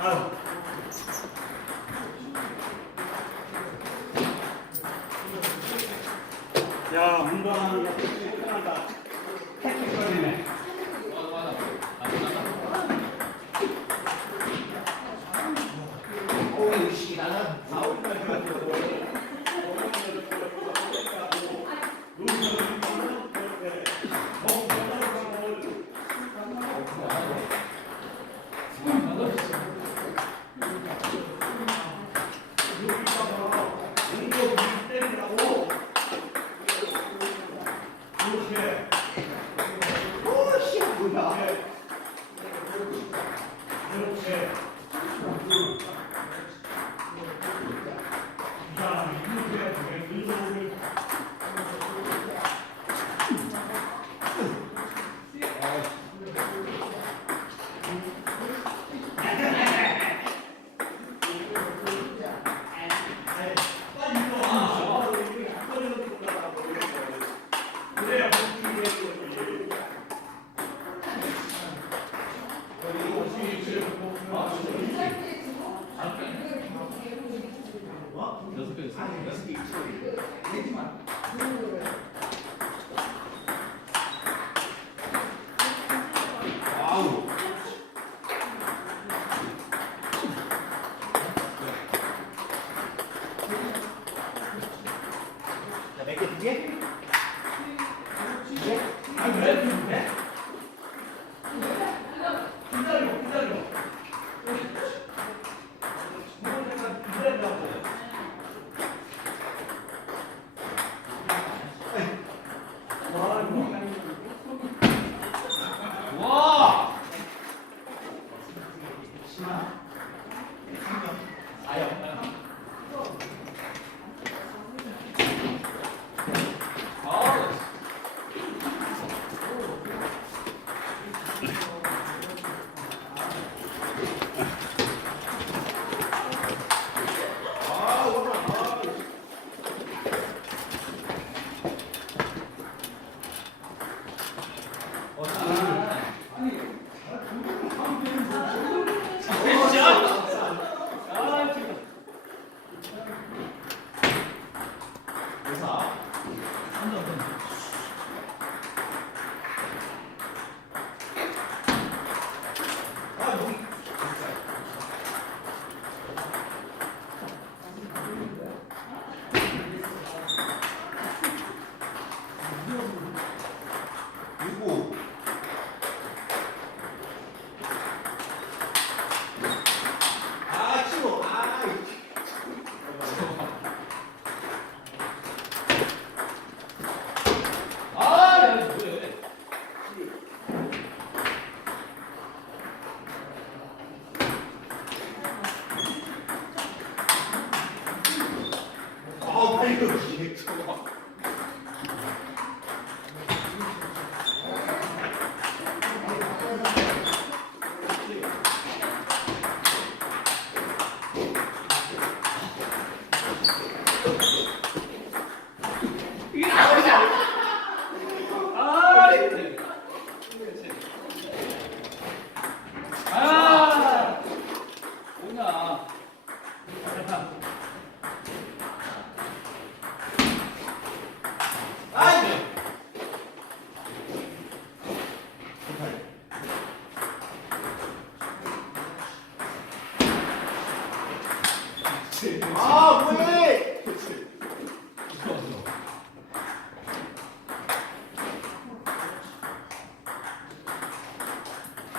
아유. 야, 운동하는 게 끝난다. 택틱거리네.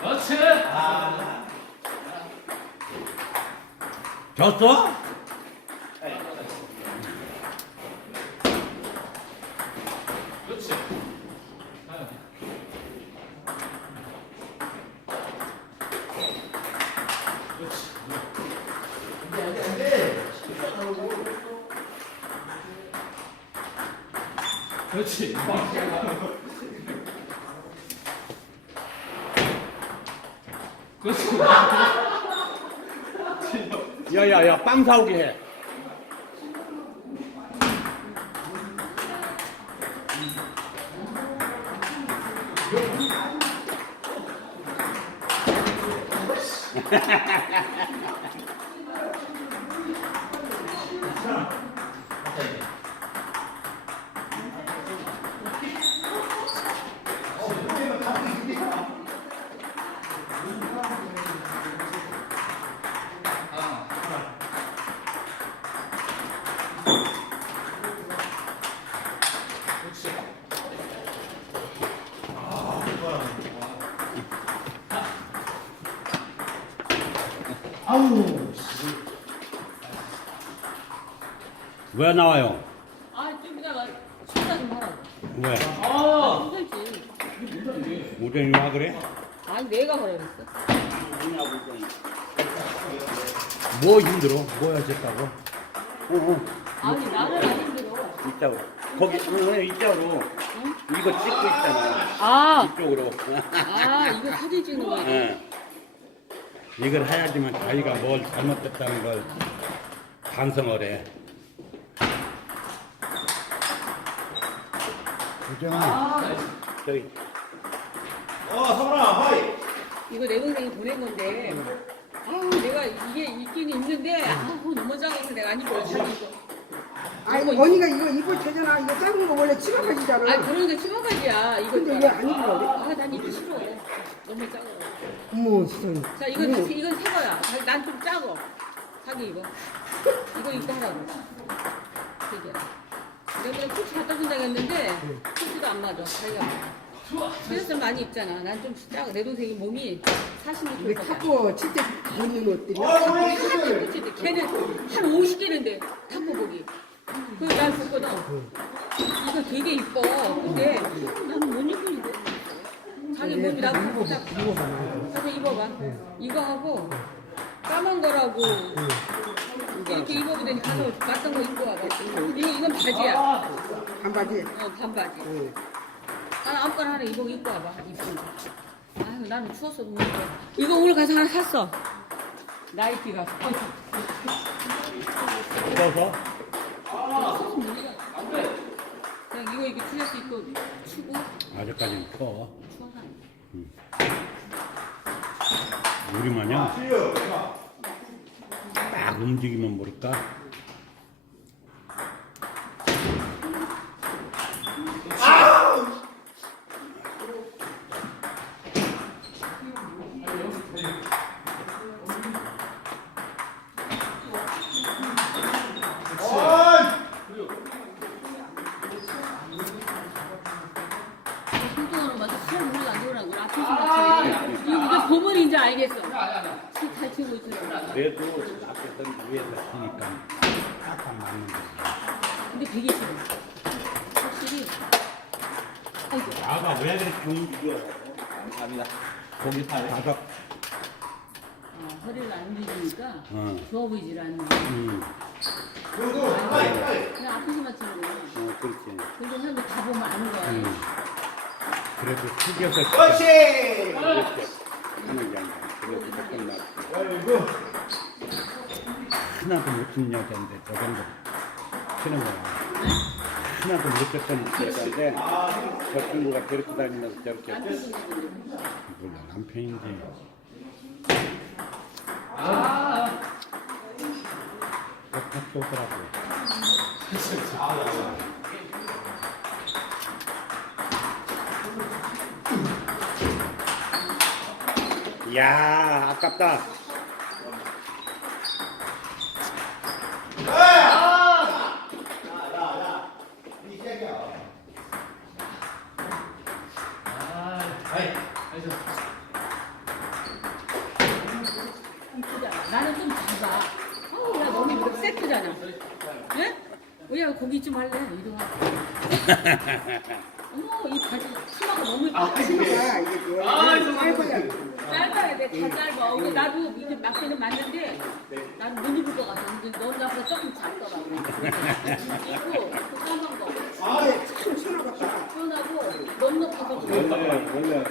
그렇지. 아 졌어? 그렇지. 그렇지. 그렇지. 야야야 빵 사오게 해. 아. 그렇지. 아우. 왜 나와요? 아, 좀 이따가 식사 좀 하라고. 왜? 아. 힘들지. 와 그래? 아니, 내가 그랬어. 뭐 힘들어? 뭐 하셨다고? 어, 어. 아니, 나는 안 힘들어. 이쪽으로. 거기, 어, 이쪽으로. 이거 찍고 있잖아. 아, 이쪽으로. 아, 이거 사진 찍는 거야. 예. 이걸 해야지만 자기가 뭘 잘못했다는 걸 반성을 해. 아, 나이스. 저기 어, 성훈아, 하이. 이거 내 동생이 보낸 건데. 아우, 내가 이게 있긴 있는데, 아우, 너무 작아서 내가 안 입어. 잘 입어. 아니 언니가 이거 입을 테잖아. 이거 작은 거 원래 치마바지잖아. 아, 그러니까 치마바지야. 이거. 근데 왜안 입으라고 그래? 아, 난 입기 싫어. 너무 작아. 어머 세상에. 자, 이건, 다- 이건 새 거야. 난 좀 작아. 자기 이거. 이거 입고 하라고. 되게. 내가 코치 갖다 준다고 했는데, 코치도 안 맞아. 자기가. 그래서 많이 입잖아. 난 좀 작아. 내 동생이 몸이 46kg. 왜 탁구 칠때 우리 탁구 친구들. 칠때 걔는 한 50개는데 탁구복이. 그래서 난 줬거든. 이거 되게 이뻐. 근데 나는 못 입는데. 자기 몸이 나보고 딱 가서 입어봐. 이거 하고 까만 거라고 이렇게 입어도 되니 가서 맞던 거 입고 와봐. 근데 이건 바지야. 반바지. 어, 반바지. 응. 아, 아무거나 하나 입어 입고 와봐. 입고. 아유, 나는 추웠어. 못 입어. 이거 오늘 가서 하나 샀어. 나이키 가서. 떠서 그냥 이거 이렇게 티셔츠 입고 추고 아직까지는 커. 추워서 안 돼. 우리 마냥. 딱 움직이면 모를까? 손등으로 맞아. 물안 들어오라고 앞에 같이 이거 이거 보면 이제 알겠어 아니야, 아니야. 잘 치고 있더라고 그래도 앞에서 위에서 치니까 딱딱 맞는 거지. 근데 되게 싫어 확실히 아이고 나가 왜 그렇게 움직여? 감사합니다. 거기 다섯. 어, 허리를 안 움직이니까 어. 좋아 보이질 않네 음. 그리고 하이, 하이. 그냥 앞에서만 치는 거야 어, 그렇지. 근데 사람들 다 보면 아는 거야 음. 그래도 숙여서 그렇지. 이렇게 하는 게 아니라 그래도 조금 나. 하나도 못 치는 여자인데 저 정도 치는 거야. 하나도 못 쳤던 여자인데 저 친구가 저렇게 다니면서 저렇게 몰라 남편인지 아. 똑같이 오더라고. 야 아깝다. 아. 하이. 나이스. 이쁘잖아. 나는 좀 작아 어우 야 너무 이거 세트잖아 예? 왜야 고기 좀 할래? 이러고 어머 이 바지 치마가 너무 예뻐 치마가 이게 그 짧아야. 돼, 다 짧아. 이거 나도 이제 막대는 맞는데, 나는 못 입을 것 같아. 근데 너 나보다 조금 작더라고. 입고, 그 까만 거. 아, 참 시원하겠다. 시원하고, 넉넉해서. 원래 원래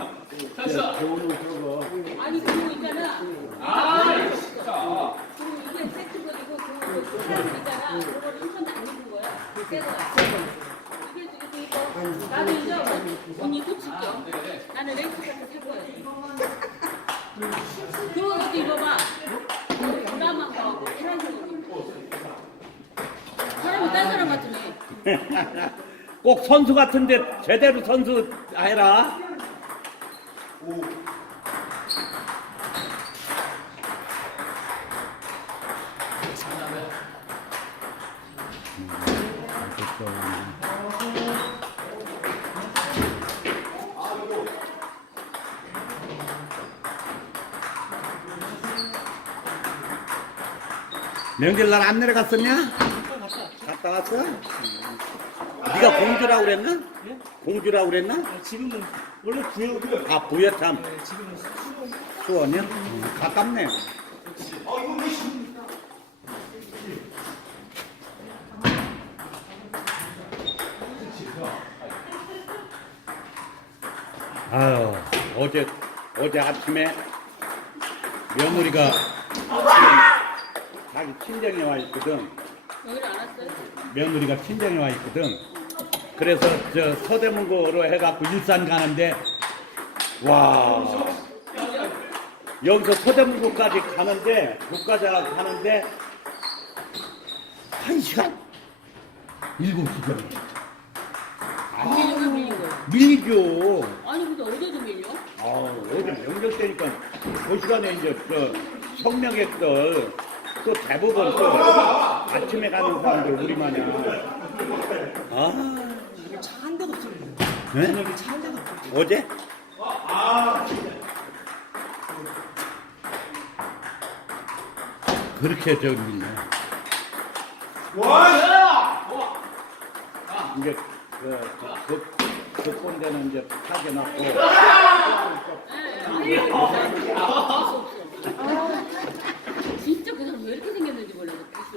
됐어. 좋은 옷 저거 아니, 그거 있잖아. 아, 진짜. 그리고 이게 세트거리고, 그 사람 있잖아. 그거를 한 번도 안 입은 거야. 새 거야. 이게 이렇게 입어. 나도 이제 꽂힐게. 네, 네. 나는 렌즈 같은 살 거야. 그거 이것도 입어봐. 브라만 거하고 거. 사람이 딴 사람 같으네. 꼭 선수 같은데 제대로 선수 해라. 오. 명절날 안 내려갔었냐? 갔다 왔어? 네가 공주라고 그랬나? 공주라고 그랬나? 아, 지금은 원래 구형 아 부여참 지금은 수원 수원이야? 음, 가깝네. 아유 어제 어제 아침에 며느리가 자기 친정에 와 있거든. 여기를 안 왔어요? 며느리가 친정에 와 있거든. 그래서 저 서대문구로 해갖고 일산 가는데 와 여기서 서대문구까지 가는데 국가자 가는데 한 시간 일곱 시간 거 밀린 거. 밀죠. 아니 근데 어제도 밀려? 아 어제 명절 때니까 그 시간에 이제 저 성명객들 또 대부분 또 아침에 가는 사람들 우리 마냥 아 차 한 대도 없어요. 네? 저녁에 차한 대도 없어요. 어제? 그렇게 저기 있네. 이제 그, 그, 꼰대는 이제 타게 놨고 네.